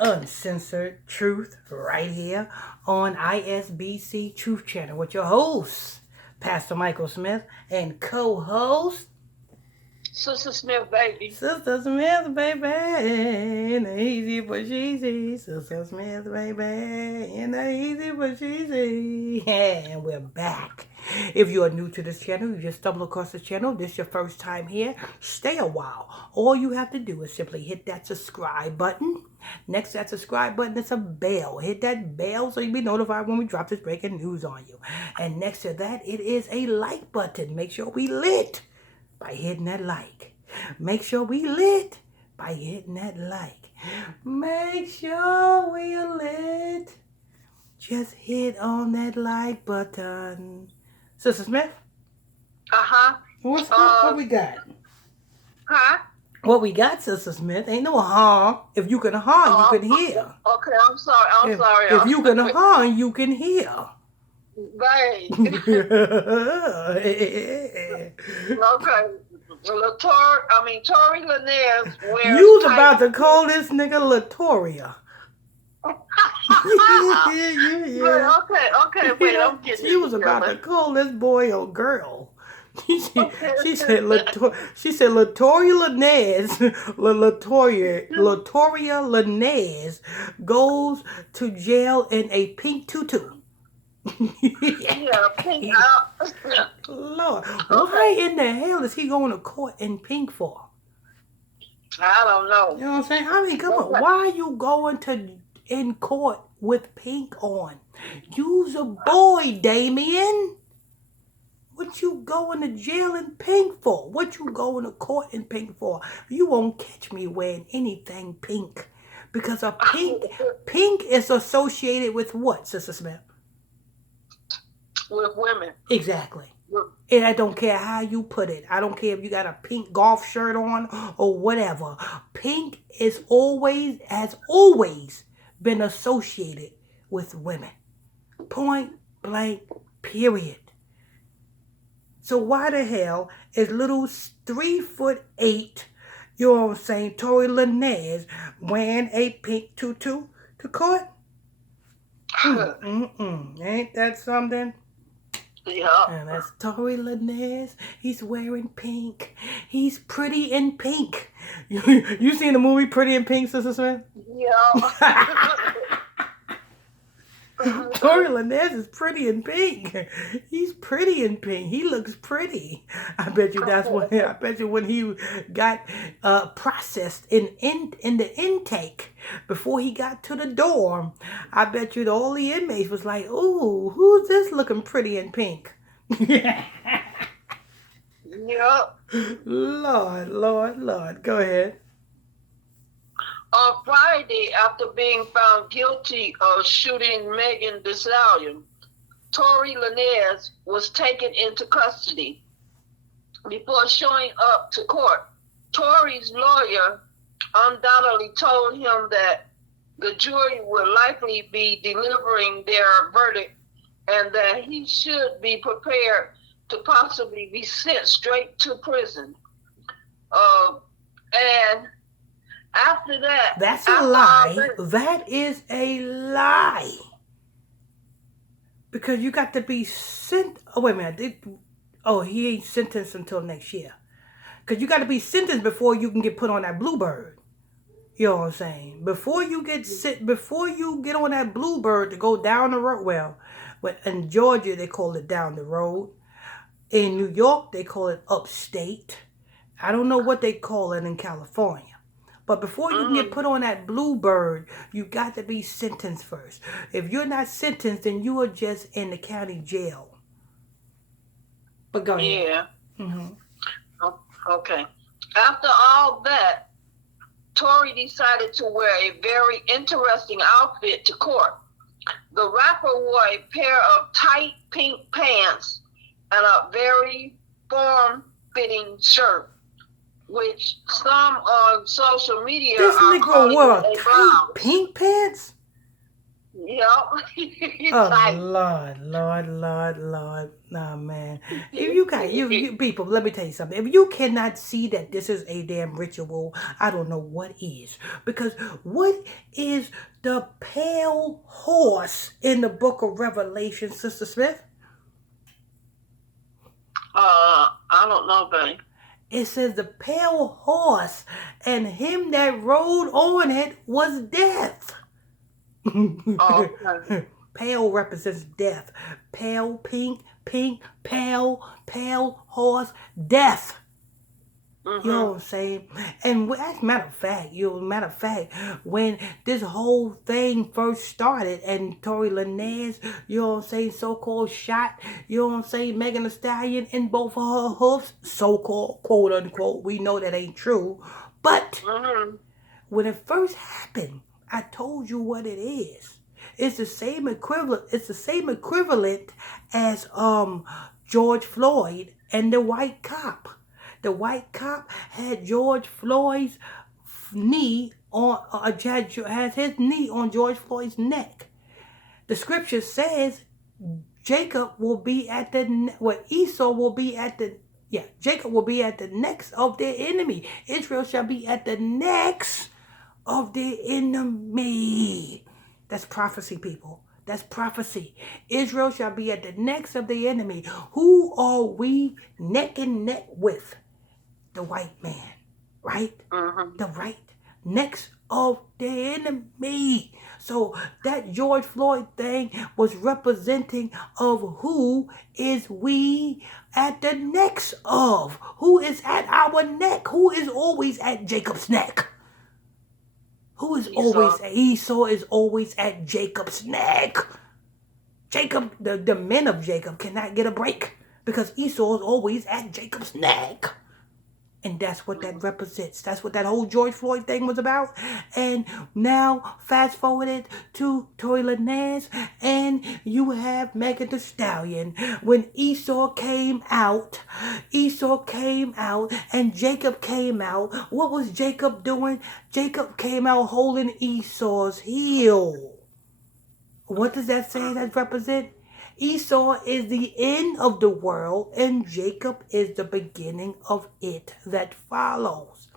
uncensored truth right here on ISBC Truth Channel with your host, Pastor Michael Smith, and co-host, Sister Smith, baby. Sister Smith, baby. In the easy but easy. Sister Smith, baby. In the easy but easy. And we're back. If you are new to this channel, you just stumble across the channel, this is your first time here, stay a while. All you have to do is simply hit that subscribe button. Next to that subscribe button is a bell. Hit that bell so you'll be notified when we drop this breaking news on you. And next to that, it is a like button. Make sure we lit by hitting that like. Make sure we lit by hitting that like. Make sure we lit. Just hit on that like button. Sister Smith? Uh-huh. What we got? Huh? What we got, Sister Smith, ain't no harm. If you can harm, you can hear. Okay, I'm sorry. If you can harm, you can hear. Right. Okay. Torey Lanez wears You was about to call this nigga Latoria. Yeah. Okay, wait, I'm getting She was about to call this boy or girl. She said Latoria Lanez, Latoria Lanez goes to jail in a pink tutu. Yeah, pink out. Lord, why in the hell is he going to court in pink for? I don't know. You know what I'm saying? I mean, come on. Why are you going in court with pink on? You's a boy, Damien. What you going to jail in pink for? What you going to court in pink for? You won't catch me wearing anything pink. Because a pink is associated with what, Sister Smith? With women. Exactly. And I don't care how you put it. I don't care if you got a pink golf shirt on or whatever. Pink has always been associated with women. Point blank, period. So why the hell is little 3'8", you know what I'm saying, Torey Lanez wearing a pink tutu to court? Ain't that something? Yeah. And that's Torey Lanez. He's wearing pink. He's pretty in pink. You seen the movie Pretty in Pink, Sister Smith? Yeah. Torey Lanez is pretty in pink. He's pretty in pink. He looks pretty. I bet you when he got processed in the intake before he got to the dorm, I bet you all the inmates was like, "Ooh, who's this looking pretty in pink?" Yep. Lord. Go ahead. On Friday, after being found guilty of shooting Megan Thee Stallion, Torey Lanez was taken into custody. Before showing up to court, Torey's lawyer undoubtedly told him that the jury would likely be delivering their verdict and that he should be prepared to possibly be sent straight to prison. And after that... That's a lie. That is a lie. Because you got to be sent... Oh, wait a minute. He ain't sentenced until next year. Because you got to be sentenced before you can get put on that bluebird. You know what I'm saying? Before you get on that bluebird to go down the road... Well, in Georgia, they call it down the road. In New York, they call it upstate. I don't know what they call it in California. But before you can get put on that bluebird, you got to be sentenced first. If you're not sentenced, then you are just in the county jail. But go ahead. Yeah. Mm-hmm. Okay. After all that, Torey decided to wear a very interesting outfit to court. The rapper wore a pair of tight pink pants and a very form-fitting shirt, which some on social media this are nigga calling wore a tight pink pants? Oh Tight. Lord. Nah, man. If you got you people, let me tell you something. If you cannot see that this is a damn ritual, I don't know what is. Because what is the pale horse in the book of Revelation, Sister Smith? I don't know, babe. It says the pale horse, and him that rode on it was death. Oh, okay. Pale represents death. Pale, pink, pale horse, death. You know what I'm saying? And as a matter of fact, when this whole thing first started and Torey Lanez, you know what I'm saying, so-called shot, you know what I'm saying, Megan Thee Stallion in both of her hoofs, so-called, quote unquote, we know that ain't true. But when it first happened, I told you what it is. It's the same equivalent. It's the same equivalent as George Floyd and the white cop. The white cop had George Floyd's knee on has his knee on George Floyd's neck. The scripture says Jacob will be at the Esau will be at the Jacob will be at the necks of their enemy. Israel shall be at the necks of their enemy. That's prophecy, people. That's prophecy. Israel shall be at the necks of the enemy. Who are we neck and neck with? The white man, right? The right necks of the enemy. So that George Floyd thing was representing of who is we at the necks of. Who is at our neck? Who is always at Jacob's neck? Who is always Esau is always at Jacob's neck. Jacob, the men of Jacob cannot get a break because Esau is always at Jacob's neck. And that's what that represents. That's what that whole George Floyd thing was about. And now, fast forwarded to Torey Lanez, and you have Megan Thee Stallion. When Esau came out, and Jacob came out. What was Jacob doing? Jacob came out holding Esau's heel. What does that say that represent? Esau is the end of the world, and Jacob is the beginning of it that follows.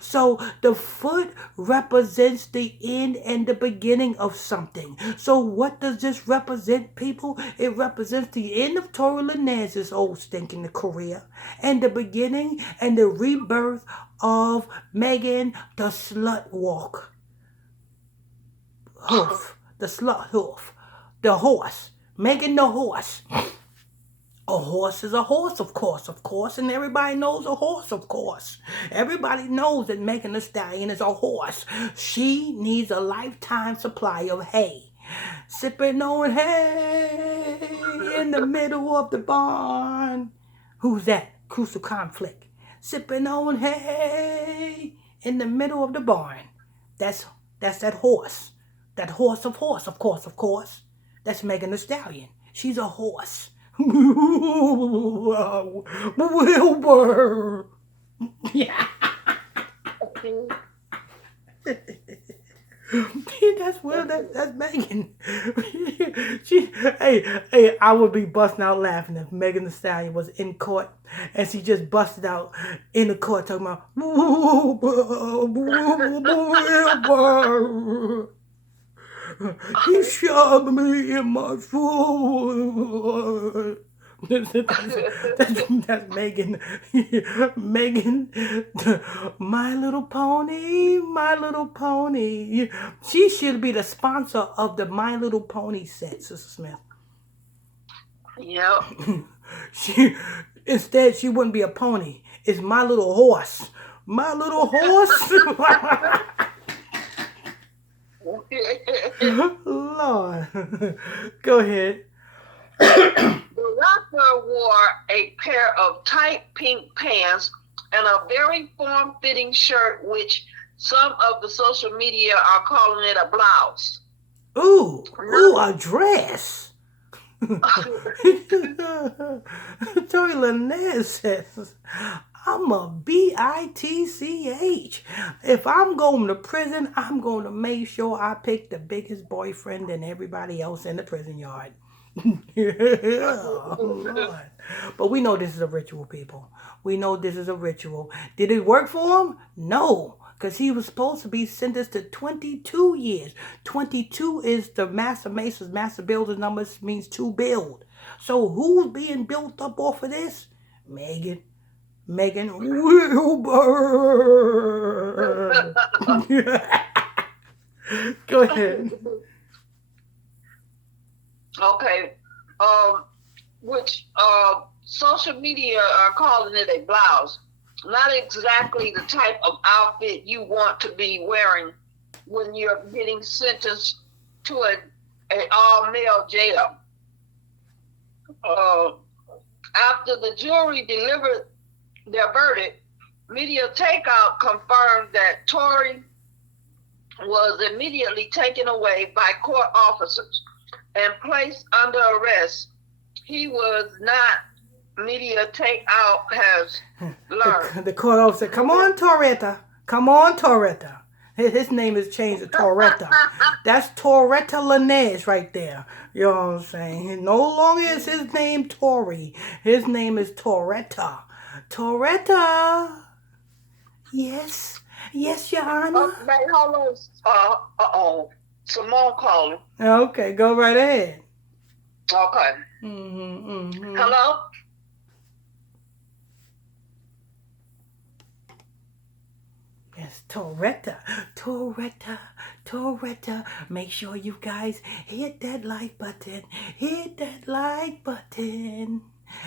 So the foot represents the end and the beginning of something. So what does this represent, people? It represents the end of Torey Lanez's old stinking career and the beginning and the rebirth of Megan the Slut Walk. Hoof. The slut hoof. The horse. Megan the horse. A horse is a horse, of course, and everybody knows a horse, of course. Everybody knows that Megan Thee Stallion is a horse. She needs a lifetime supply of hay. Sipping on hay in the middle of the barn. Who's that? Crucial conflict. Sipping on hay in the middle of the barn. That's that horse. That horse, of course. That's Megan Thee Stallion. She's a horse. Wilbur. Yeah. That's Megan. I would be busting out laughing if Megan Thee Stallion was in court and she just busted out in the court talking about Wilbur. He shot me in my foot. That's Megan. Megan, My Little Pony. She should be the sponsor of the My Little Pony set, Sister Smith. Yep. Instead, she wouldn't be a pony. It's My Little Horse. My Little Horse. Lord. Go ahead. The rapper wore a pair of tight pink pants and a very form-fitting shirt, which some of the social media are calling it a blouse. Ooh, a dress. Torey Lanez says, I'm a bitch. If I'm going to prison, I'm going to make sure I pick the biggest boyfriend than everybody else in the prison yard. Oh, Lord. But we know this is a ritual, people. We know this is a ritual. Did it work for him? No. Because he was supposed to be sentenced to 22 years. 22 is the master mason's master builder's number, means to build. So who's being built up off of this? Megan Wilbur. Go ahead. Okay. Which social media are calling it a blouse. Not exactly the type of outfit you want to be wearing when you're getting sentenced to an all-male jail. After the jury delivered their verdict, Media Takeout confirmed that Torey was immediately taken away by court officers and placed under arrest. He was not, Media Takeout has learned. The court officer, come on, Toretta. Come on, Toretta. His name is changed to Toretta. That's Toretta Lanez right there. You know what I'm saying? No longer is his name Torey. His name is Toretta. Toretta. Yes. Yes, Your Honor. Wait, hold on. Simone calling. Okay, go right ahead. Okay. Hello? Yes, Toretta. Make sure you guys hit that like button.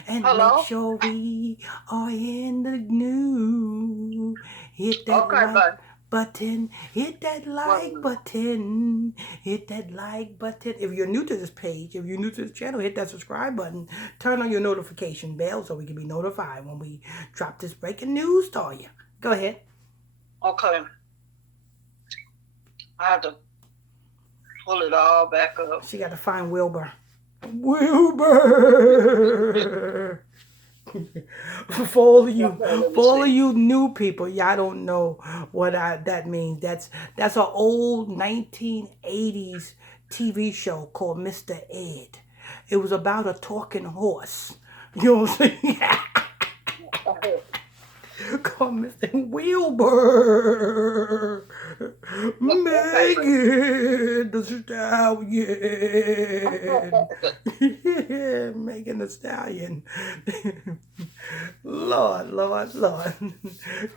And Hello? make sure we are in the news. Hit that like button. Hit that like button. If you're new to this page, if you're new to this channel, hit that subscribe button. Turn on your notification bell so we can be notified when we drop this breaking news to you. Go ahead. Okay. I have to pull it all back up. She got to find Wilbur. For all of you new people, y'all don't know what that means. That's an old 1980s TV show called Mr. Ed. It was about a talking horse. You know what I'm saying? Called Mr. Wilbur. Megan the Stallion. Megan the Stallion. Lord.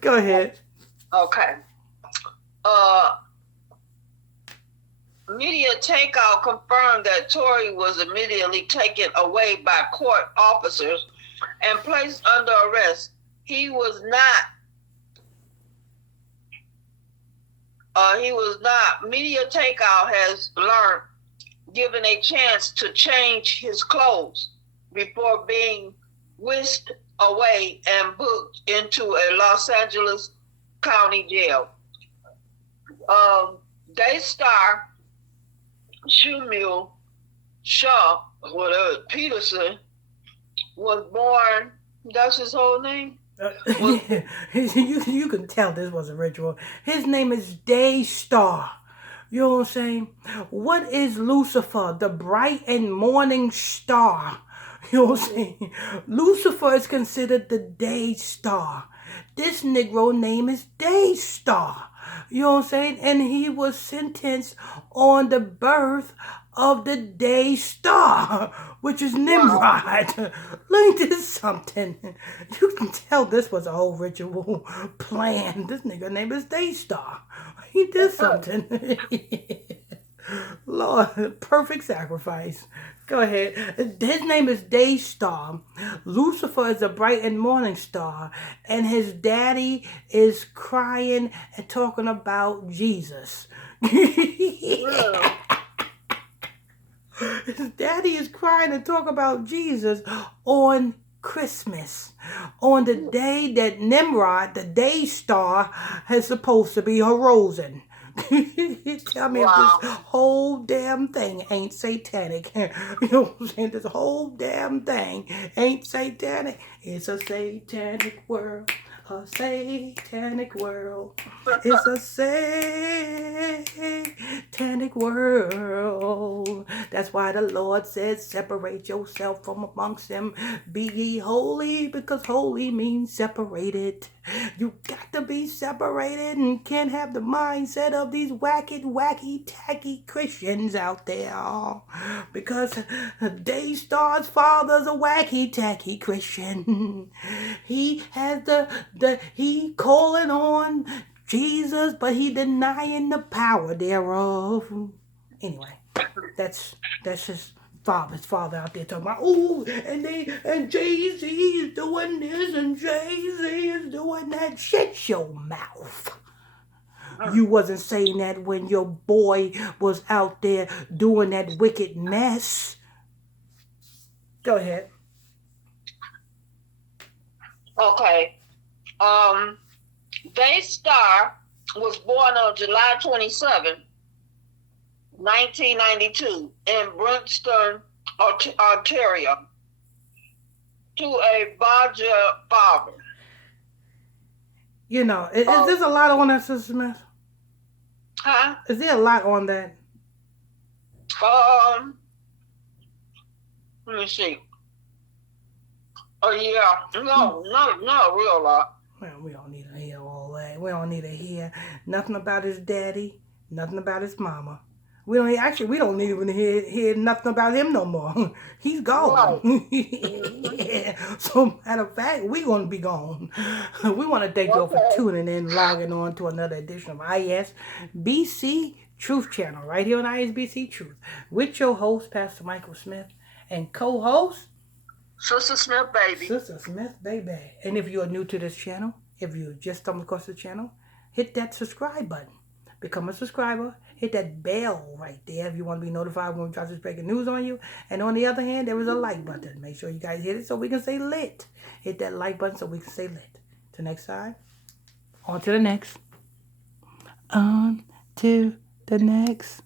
Go ahead. Okay. Media Takeout confirmed that Torey was immediately taken away by court officers and placed under arrest. He was not. Media Takeout has learned, given a chance to change his clothes before being whisked away and booked into a Los Angeles County jail. Daystar Shumil Shaw, whatever, Peterson, was born. That's his whole name? You can tell this was a ritual. His name is Daystar. You know what I'm saying? What is Lucifer? The bright and morning star. You know what I'm saying? Lucifer is considered the day star. This Negro name is Daystar. You know what I'm saying? And he was sentenced on the birth of the day star, which is Nimrod. Wow. Look at this something. You can tell this was a whole ritual plan. This nigga name is Daystar. He did something. Lord, perfect sacrifice. Go ahead. His name is Daystar. Lucifer is a bright and morning star. And his daddy is crying and talking about Jesus. His daddy is crying and talking about Jesus on Christmas. On the day that Nimrod, the day star, is supposed to be arisen. Tell me if this whole damn thing ain't satanic. You know what I'm saying? This whole damn thing ain't satanic. It's a satanic world. A satanic world. It's a satanic world. That's why the Lord says, separate yourself from amongst them. Be ye holy, because holy means separated. You got to be separated and can't have the mindset of these wacky, tacky Christians out there. Because Daystar's father's a wacky, tacky Christian. He has he calling on Jesus, but he denying the power thereof. Anyway, that's his father out there talking about, oh, and Jay-Z is doing this and Jay-Z is doing that. Shut your mouth. You wasn't saying that when your boy was out there doing that wicked mess. Go ahead. Okay. Daystar was born on July 27, 1992 in Brixton, Ontario, to a Baja father. You know, is there a lot on that, Sister Smith? Huh? Is there a lot on that? Let me see. Oh yeah, no, not a real lot. Well, we don't need to hear all that. We don't need to hear nothing about his daddy, nothing about his mama. We don't even hear nothing about him no more. He's gone. Right. So, matter of fact, we're going to be gone. We want to thank you all for tuning in, logging on to another edition of ISBC Truth Channel, right here on ISBC Truth, with your host, Pastor Michael Smith, and co-host, Sister Smith, baby. Sister Smith, baby. And if you are new to this channel, if you just stumbled across the channel, hit that subscribe button. Become a subscriber. Hit that bell right there if you want to be notified when we drop this breaking news on you. And on the other hand, there is a like button. Make sure you guys hit it so we can stay lit. Hit that like button so we can stay lit. Till next time, on to the next. On to the next.